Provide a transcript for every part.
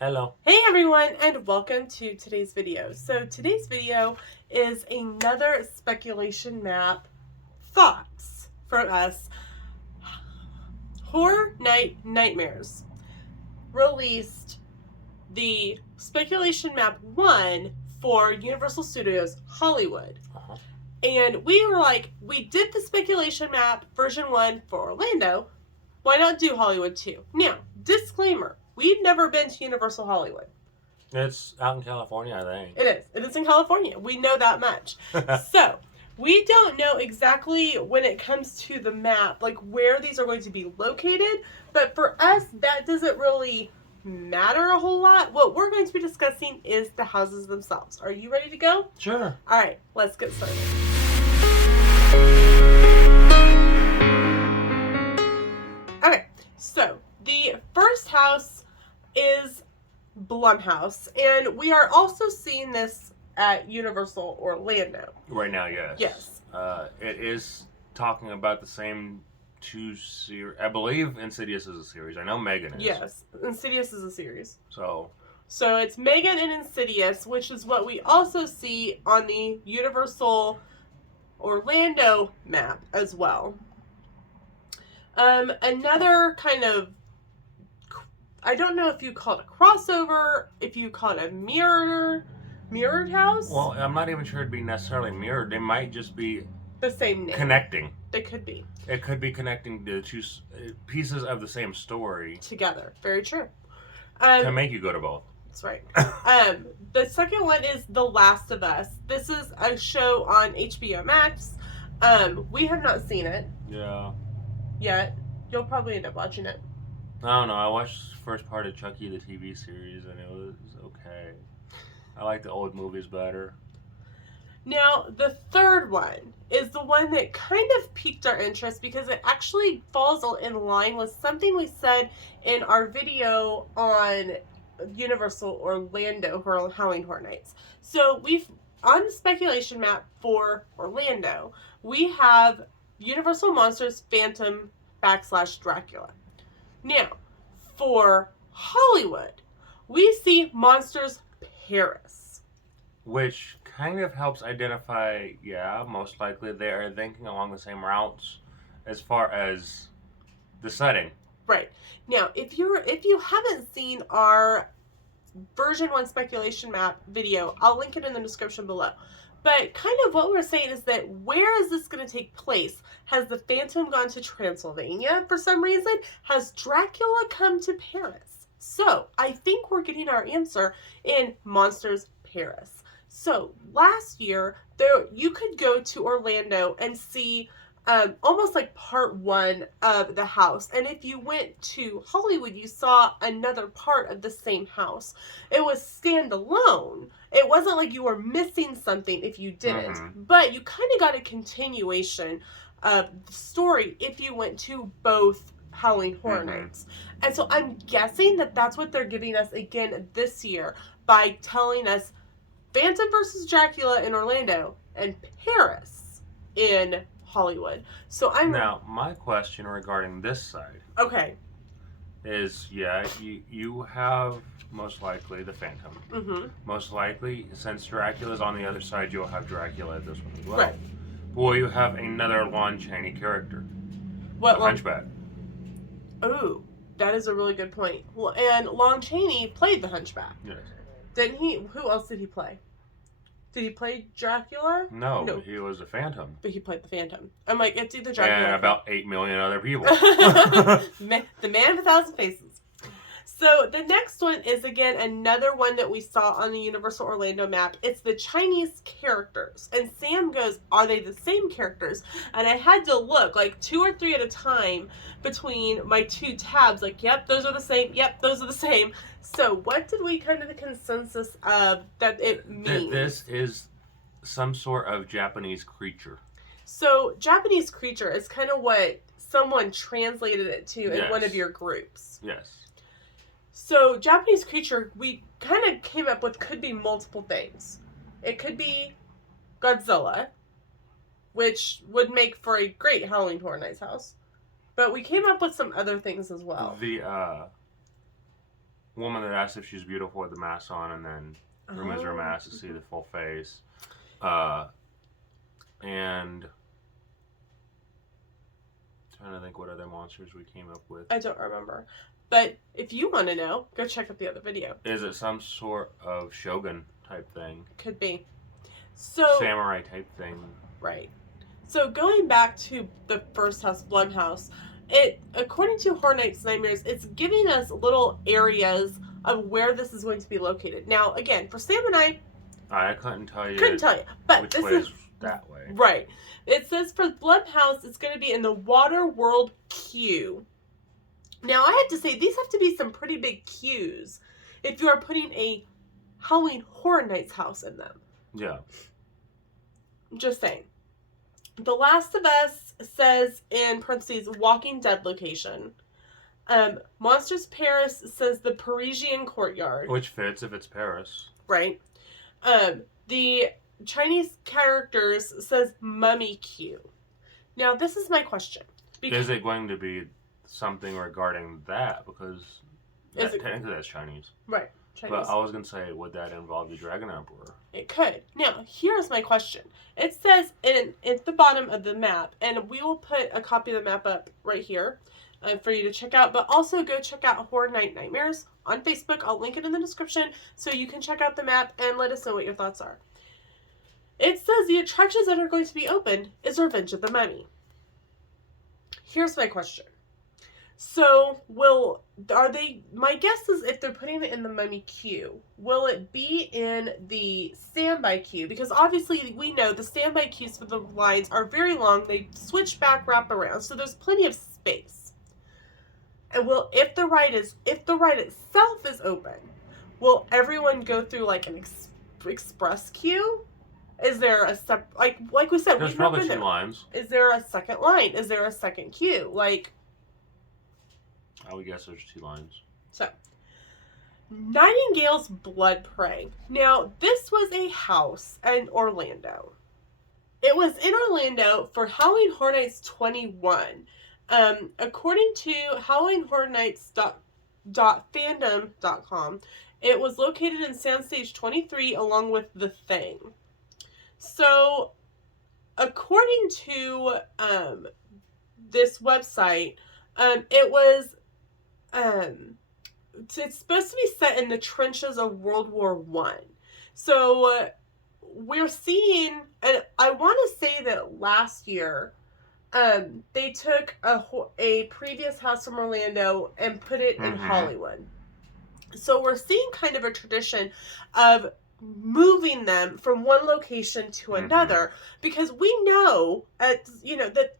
Hello. Hey everyone, and welcome to today's video. So today's video is another speculation map thoughts from us. Horror Night Nightmares released the speculation map 1 for Universal Studios Hollywood. And we were like, we did the speculation map version 1 for Orlando. Why not do Hollywood 2? Now, disclaimer, we've never been to Universal Hollywood. It's out in California, I think. It is. It is in California. We know that much. So, we don't know exactly when it comes to the map, like where these are going to be located. But for us, that doesn't really matter a whole lot. What we're going to be discussing is the houses themselves. Are you ready to go? Sure. All right, let's get started. Okay, so the first house is Blumhouse, and we are also seeing this at Universal Orlando. Right now, yes. Yes. It is talking about the same two series. I believe Insidious is a series. I know Megan is. Yes, Insidious is a series. So it's Megan and Insidious, which is what we also see on the Universal Orlando map as well. Another kind of, I don't know if you call it a crossover, if you call it a mirrored house. Well, I'm not even sure it'd be necessarily mirrored. They might just be the same name. Connecting. They could be. It could be connecting the two pieces of the same story together. Very true. To make you go to both. That's right. The second one is The Last of Us. This is a show on HBO Max. We have not seen it. Yeah. Yet. You'll probably end up watching it. I don't know. I watched the first part of Chucky, the TV series, and it was okay. I like the old movies better. Now, the third one is the one that kind of piqued our interest because it actually falls in line with something we said in our video on Universal Orlando Halloween Horror Nights. So on the speculation map for Orlando, we have Universal Monsters Phantom / Dracula. Now, for Hollywood, we see Monsters Paris. Which kind of helps identify, most likely they are thinking along the same routes as far as the setting. Right. Now, if you haven't seen our version 1 speculation map video, I'll link it in the description below. But kind of what we're saying is that where is this going to take place? Has the Phantom gone to Transylvania for some reason? Has Dracula come to Paris? So, I think we're getting our answer in Monsters Paris. So, last year, you could go to Orlando and see almost like part 1 of the house. And if you went to Hollywood, you saw another part of the same house. It was standalone. It wasn't like you were missing something if you didn't. Mm-hmm. But you kind of got a continuation of the story if you went to both Halloween Horror Nights. And so I'm guessing that that's what they're giving us again this year by telling us Phantom versus Dracula in Orlando and Paris in Hollywood. So now my question regarding this side. Okay. Is you have most likely the Phantom. Mm-hmm. Most likely, since Dracula's on the other side, you'll have Dracula at this one as well. Right. But will you have another Lon Chaney character? What? The Hunchback. Ooh, that is a really good point. Well, and Lon Chaney played the Hunchback. Yes. Didn't he? Who else did he play? Did he play Dracula? No, he was a Phantom. But he played the Phantom. I'm like, it's either Dracula and about 8 million other people. The man with 1,000 faces. So the next one is, again, another one that we saw on the Universal Orlando map. It's the Chinese characters. And Sam goes, are they the same characters? And I had to look, like 2 or 3 at a time between my 2 tabs. Like, yep, those are the same. Yep, those are the same. So what did we kind of the consensus of that it means? This is some sort of Japanese creature. So Japanese creature is kind of what someone translated it to in one of your groups. Yes. So Japanese creature, we kind of came up with could be multiple things. It could be Godzilla, which would make for a great Halloween Horror Nights house. But we came up with some other things as well. woman that asked if she's beautiful with the mask on, and then removes her mask to see the full face. And trying to think what other monsters we came up with. I don't remember. But if you want to know, go check out the other video. Is it some sort of shogun type thing? Could be. So samurai type thing. Right. So going back to the first house, Blumhouse, it, according to Horror Nights Nightmares, it's giving us little areas of where this is going to be located. Now, again, for Sam and I couldn't tell you. But which this way is that way. Right. It says for Blumhouse, it's going to be in the Water World queue. Now, I have to say, these have to be some pretty big queues if you are putting a Halloween Horror Nights house in them. Yeah. Just saying. The Last of Us says in parentheses Walking Dead location. Monsters Paris says the Parisian Courtyard. Which fits if it's Paris. Right. The Chinese characters says Mummy Queue. Now, this is my question. Is it going to be something regarding that? Because technically that's Chinese. Right. Chinese. But I was going to say, would that involve the Dragon Emperor? It could. Now, here's my question. It says at the bottom of the map, and we will put a copy of the map up right here for you to check out, but also go check out Horror Night Nightmares on Facebook. I'll link it in the description so you can check out the map and let us know what your thoughts are. It says the attractions that are going to be open is Revenge of the Mummy. Here's my question. So, my guess is if they're putting it in the Mummy queue, will it be in the standby queue? Because obviously we know the standby queues for the lines are very long. They switch back, wrap around. So there's plenty of space. And if the ride itself is open, will everyone go through like an express queue? Is there a like we said, there's probably 2 lines. Is there a second line? Is there a second queue? I would guess there's 2 lines. So, Nightingale's Blood Prey. Now, this was a house in Orlando. It was in Orlando for Halloween Horror Nights 21. According to HalloweenHorrorNights.fandom.com, it was located in Soundstage 23 along with The Thing. So, according to this website, it was it's supposed to be set in the trenches of World War One. So we're seeing, and I want to say that last year, they took a previous house from Orlando and put it in Hollywood. So we're seeing kind of a tradition of moving them from one location to another, because we know that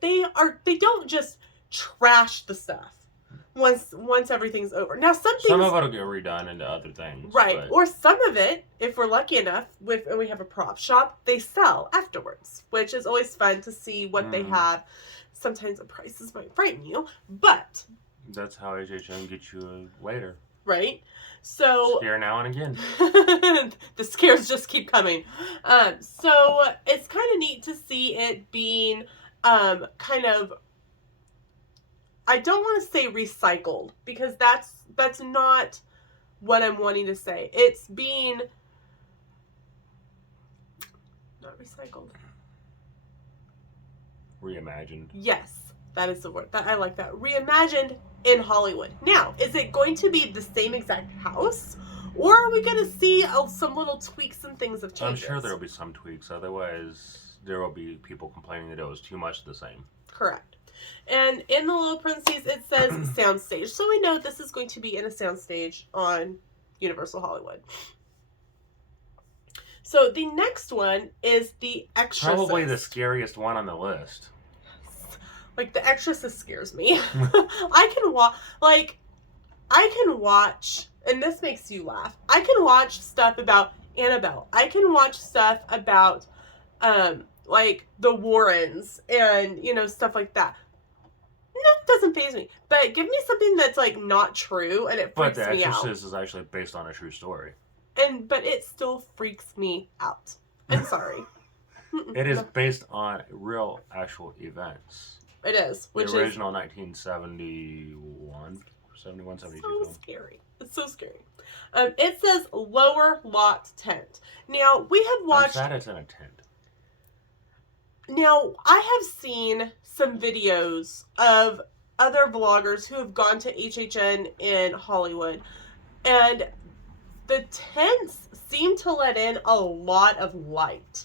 they don't just trash the stuff once everything's over. Now some of it'll get redone into other things, right? Or some of it, if we're lucky enough, and we have a prop shop, they sell afterwards, which is always fun to see what they have. Sometimes the prices might frighten you, but that's how HHN gets you later, right? So scare now and again. The scares just keep coming. So it's kind of neat to see it being kind of, I don't want to say recycled, because that's not what I'm wanting to say. It's being not recycled. Reimagined. Yes, that is the word. I like that. Reimagined in Hollywood. Now, is it going to be the same exact house, or are we going to see some little tweaks and things of changes? I'm sure there will be some tweaks. Otherwise, there will be people complaining that it was too much the same. Correct. And in the little parentheses, it says soundstage. So we know this is going to be in a soundstage on Universal Hollywood. So the next one is The Exorcist. Probably the scariest one on the list. Like, The Exorcist scares me. I can watch, and this makes you laugh, I can watch stuff about Annabelle. I can watch stuff about, like, the Warrens and, stuff like that. That doesn't faze me. But give me something that's, like, not true, and it freaks me out. But The Exorcist is actually based on a true story. But it still freaks me out. I'm sorry. It is based on real, actual events. It is. The original 1971, 71, 72 So film. scary. It's so scary. It says lower lot tent. Now, we have I'm watched... sad it's in a tent. Now, I have seen some videos of other vloggers who have gone to HHN in Hollywood, and the tents seem to let in a lot of light.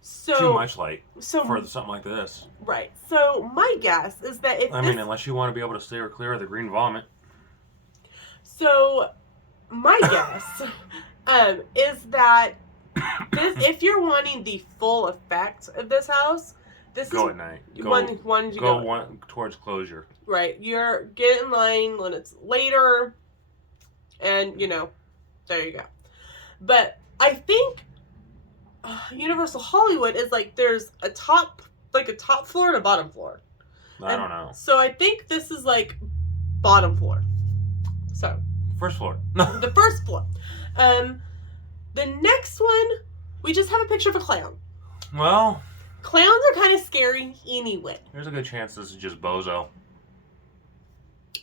So, too much light so, for something like this. Right. So, my guess is that if I mean, unless you want to be able to steer clear of the green vomit. So, my guess is that if you're wanting the full effect of this house, this go is at night. One towards closure. Right. You're get in line when it's later, and there you go. But I think Universal Hollywood is like there's a top floor and a bottom floor. I don't know. So I think this is like bottom floor. So first floor. The first floor. The next one, we just have a picture of a clown. Well, clowns are kind of scary anyway. There's a good chance this is just Bozo.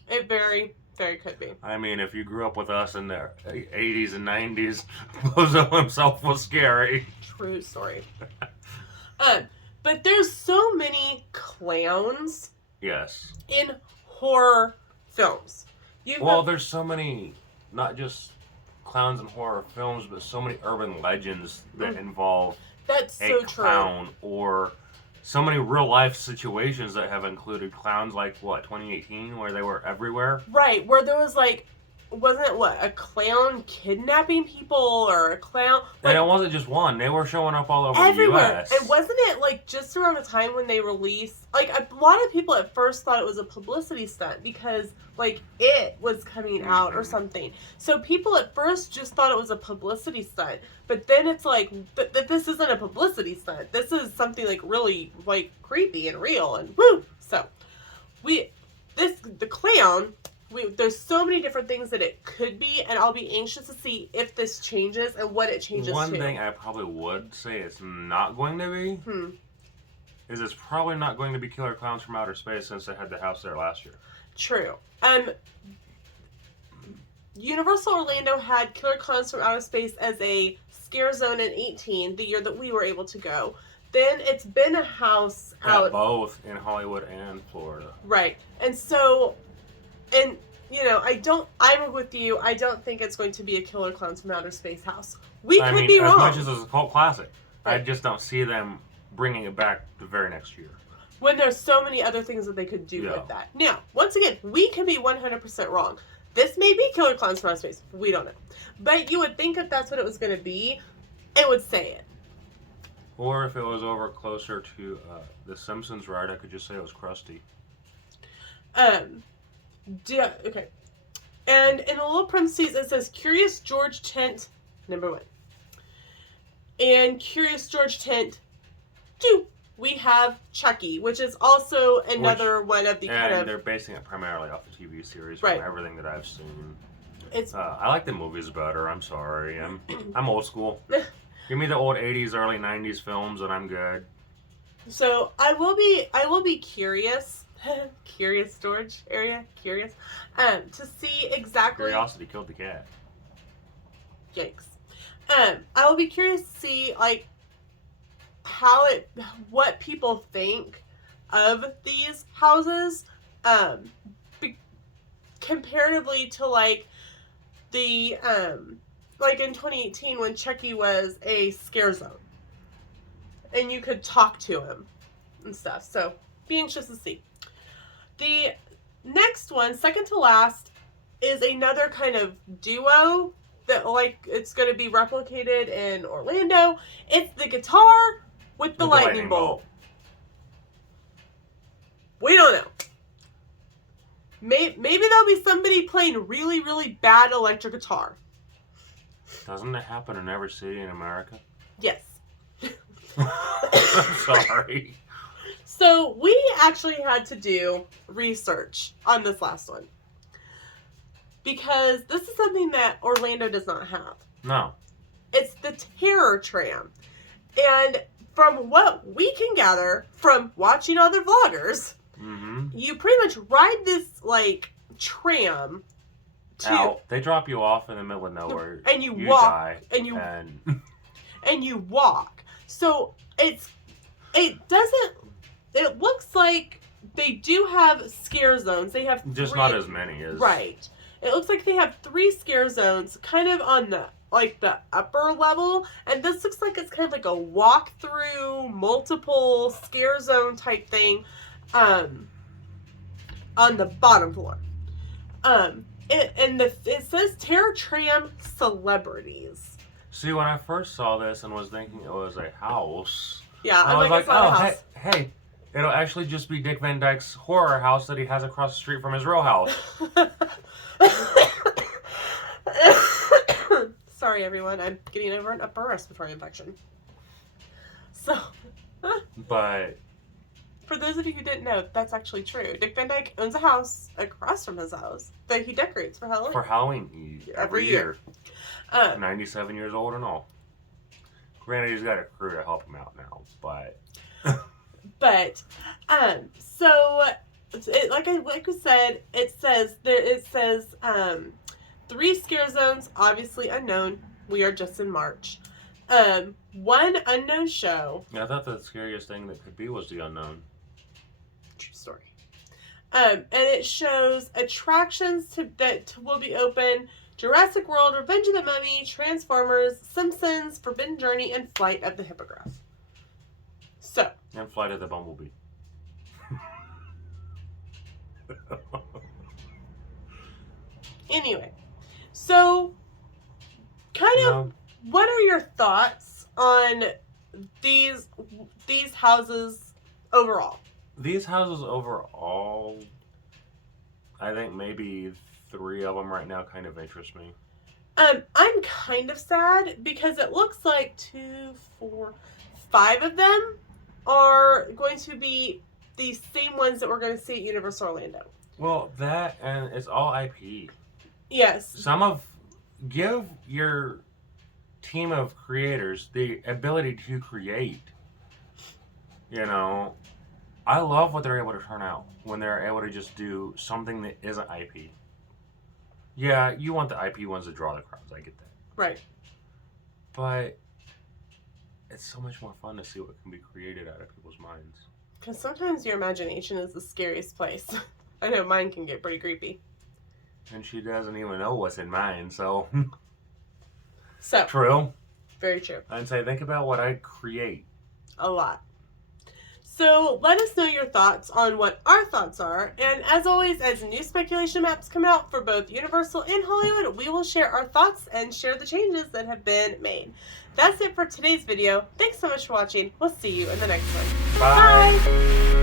It very, very could be. I mean, if you grew up with us in the 80s and 90s, Bozo himself was scary. True story. But there's so many clowns. Yes. In horror films. There's so many, not just clowns in horror films, but so many urban legends that involve a clown, or so many real life situations that have included clowns, like 2018, where they were everywhere. Right, where there was wasn't it a clown kidnapping people, or a clown? And it wasn't just one; they were showing up all over everywhere. the U.S. And wasn't it just around the time when they released? A lot of people at first thought it was a publicity stunt because it was coming out or something. So people at first just thought it was a publicity stunt, but then it's that this isn't a publicity stunt. This is something really creepy and real and woo. So the clown. There's so many different things that it could be, and I'll be anxious to see if this changes and what it changes to. One thing I probably would say it's not going to be is it's probably not going to be Killer Clowns from Outer Space, since they had the house there last year. True. Universal Orlando had Killer Clowns from Outer Space as a scare zone in 2018, the year that we were able to go. Then it's been a house out. Both in Hollywood and Florida. Right. And so... And, I'm with you. I don't think it's going to be a Killer Clowns from Outer Space house. We could be wrong. As much as it's a cult classic, right. I just don't see them bringing it back the very next year. When there's so many other things that they could do with that. Now, once again, we can be 100% wrong. This may be Killer Clowns from Outer Space. We don't know. But you would think if that's what it was going to be, it would say it. Or if it was over closer to the Simpsons ride, I could just say it was Krusty. Okay. And in a little parentheses, it says Curious George Tent #1. And Curious George Tent 2. We have Chucky, which is also another one of the kind of... And they're basing it primarily off the TV series from everything that I've seen. I like the movies better. I'm sorry. I'm old school. Give me the old 80s, early 90s films and I'm good. So I will be curious. Curious storage area, curious, to see exactly. Curiosity killed the cat. Yikes. I will be curious to see what people think of these houses, comparatively to the in 2018 when Chucky was a scare zone, and you could talk to him and stuff. So be anxious to see. The next one, second to last, is another kind of duo that it's going to be replicated in Orlando. It's the guitar with the lightning bolt. We don't know. Maybe there'll be somebody playing really, really bad electric guitar. Doesn't it happen in every city in America? Yes. I'm sorry. So we actually had to do research on this last one, because this is something that Orlando does not have. No. It's the Terror Tram. And from what we can gather from watching other vloggers, you pretty much ride this tram out. They drop you off in the middle of nowhere. And you walk. Die, and you walk. So it looks like they do have scare zones. They have just not as many as right. It looks like they have 3 scare zones, kind of on the upper level, and this looks like it's kind of like a walk through multiple scare zone type thing, on the bottom floor. It says Terror Tram Celebrities. See, when I first saw this and was thinking it was a house, yeah, I was like, oh, hey, it'll actually just be Dick Van Dyke's horror house that he has across the street from his real house. Sorry, everyone. I'm getting over an upper respiratory infection. So, but for those of you who didn't know, that's actually true. Dick Van Dyke owns a house across from his house that he decorates for Halloween. For Halloween every year. 97 years old and all. Granted, he's got a crew to help him out now, but. So, like I said, it says 3 scare zones, obviously unknown. We are just in March. 1 unknown show. Yeah, I thought the scariest thing that could be was the unknown. True story. And it shows attractions that will be open: Jurassic World, Revenge of the Mummy, Transformers, Simpsons, Forbidden Journey, and Flight of the Hippogriff. So. And Flight of the Bumblebee. Anyway, so what are your thoughts on these houses overall? These houses overall, I think maybe 3 of them right now kind of interest me. I'm kind of sad because it looks like 2, 4, 5 of them are going to be the same ones that we're going to see at Universal Orlando. Well, that, and it's all IP. Yes. Give your team of creators the ability to create. You know, I love what they're able to turn out when they're able to just do something that isn't IP. Yeah, you want the IP ones to draw the crowds. I get that. Right. But it's so much more fun to see what can be created out of people's minds. Because sometimes your imagination is the scariest place. I know mine can get pretty creepy. And she doesn't even know what's in mine, so. So. True. Very true. I'd say think about what I create. A lot. So let us know your thoughts on what our thoughts are. And as always, as new speculation maps come out for both Universal and Hollywood, we will share our thoughts and share the changes that have been made. That's it for today's video. Thanks so much for watching. We'll see you in the next one. Bye. Bye.